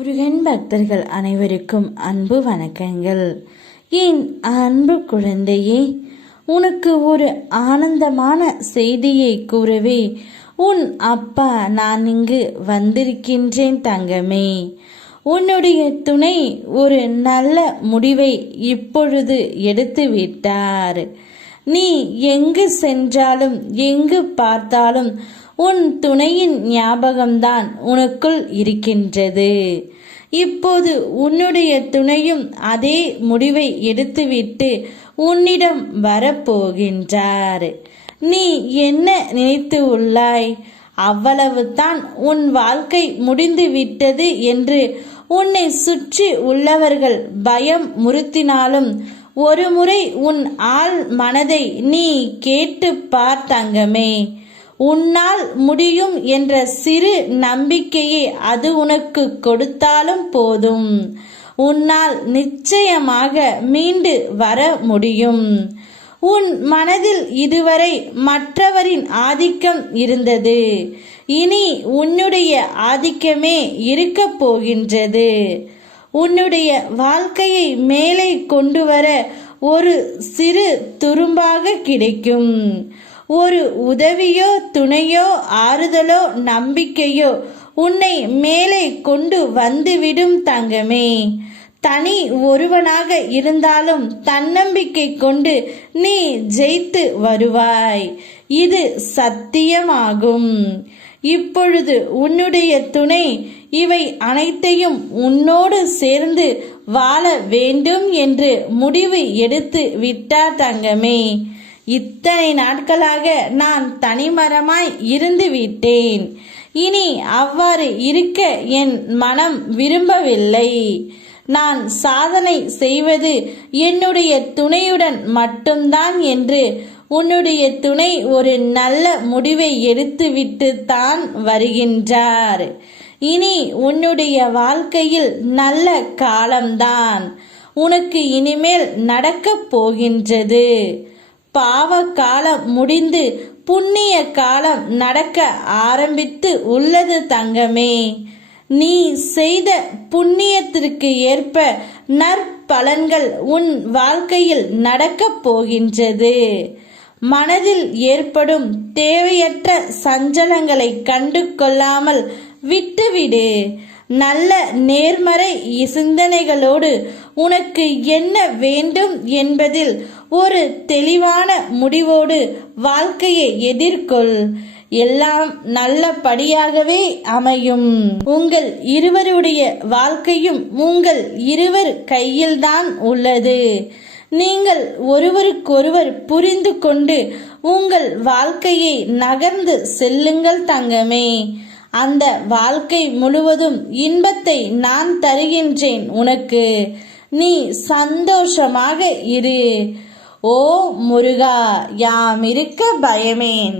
முருகன் பக்தர்கள் அனைவருக்கும் அன்பு வணக்கங்கள். என் அன்பு குழந்தையே, உனக்கு ஒரு ஆனந்தமான செய்தியை கூறவே உன் அப்பா நான் இங்கு வந்திருக்கின்றேன் தங்கமே. உன்னுடைய துணை ஒரு நல்ல முடிவை இப்பொழுது எடுத்து விட்டார். நீ எங்கு சென்றாலும் எங்கு பார்த்தாலும் உன் துணையின் ஞாபகம்தான் உனக்குள் இருக்கின்றது. இப்போது உன்னுடைய துணையும் அதே முடிவை எடுத்துவிட்டு உன்னிடம் வரப்போகின்றார். நீ என்ன நினைத்து உள்ளாய்? அவ்வளவுதான் உன் வாழ்க்கை முடிந்து விட்டது என்று உன்னை சுற்றி உள்ளவர்கள் பயம் முறுத்தினாலும் ஒரு முறை உன் ஆள் மனதை நீ கேட்டு பார் தங்கமே. உன்னால் முடியும் என்ற சிறு நம்பிக்கையை அது உனக்கு கொடுத்தாலும் போதும். உன்னால் நிச்சயமாக மீண்டு வர முடியும். உன் மனதில் இதுவரை மற்றவரின் ஆதிக்கம் இருந்தது. இனி உன்னுடைய ஆதிக்கமே இருக்க போகின்றது. உன்னுடைய வாழ்க்கையை மேலே கொண்டு வர ஒரு சிறு துரும்பாக கிடைக்கும். ஒரு உதவியோ துணையோ ஆறுதலோ நம்பிக்கையோ உன்னை மேலே கொண்டு வந்துவிடும் தங்கமே. தனி ஒருவனாக இருந்தாலும் தன்னம்பிக்கை கொண்டு நீ ஜெயித்து வருவாய். இது சத்தியமாகும். இப்பொழுது உன்னுடைய துணை இவை அனைத்தையும் உன்னோடு சேர்ந்து வாழ வேண்டும் என்று முடிவு எடுத்து விட்டார் தங்கமே. இத்தனை நாட்களாக நான் தனிமரமாய் இருந்து விட்டேன். இனி அவ்வாறு இருக்க என் மனம் விரும்பவில்லை. நான் சாதனை செய்வது என்னுடைய துணையுடன் மட்டும்தான் என்று உன்னுடைய துணை ஒரு நல்ல முடிவை எடுத்துவிட்டு தான் வருகின்றார். இனி உன்னுடைய வாழ்க்கையில் நல்ல காலம்தான் உனக்கு இனிமேல் நடக்கப் போகின்றது. பாவ காலம் முடிந்து புண்ணிய காலம் நடக்க ஆரம்பித்து உள்ளது தங்கமே. நீ செய்த புண்ணியத்திற்கு ஏற்ப நற்பலன்கள் உன் வாழ்க்கையில் நடக்கப் போகின்றது. மனதில் ஏற்படும் தேவையற்ற சஞ்சலங்களை கண்டு கொள்ளாமல் விட்டுவிடு. நல்ல நேர்மறை சிந்தனைகளோடு உனக்கு என்ன வேண்டும் என்பதில் ஒரு தெளிவான முடிவோடு வாழ்க்கையை எதிர்கொள். எல்லாம் நல்லபடியாகவே அமையும். உங்கள் இருவருடைய வாழ்க்கையும் உங்கள் இருவர் கையில்தான் உள்ளது. நீங்கள் ஒருவருக்கொருவர் புரிந்து கொண்டு உங்கள் வாழ்க்கையை நகர்ந்து செல்லுங்கள் தங்கமே. அந்த வாழ்க்கை முழுவதும் இன்பத்தை நான் தருகின்றேன் உனக்கு. நீ சந்தோஷமாக இரு. ஓ முருகா, யாம் இருக்க பயமேன்.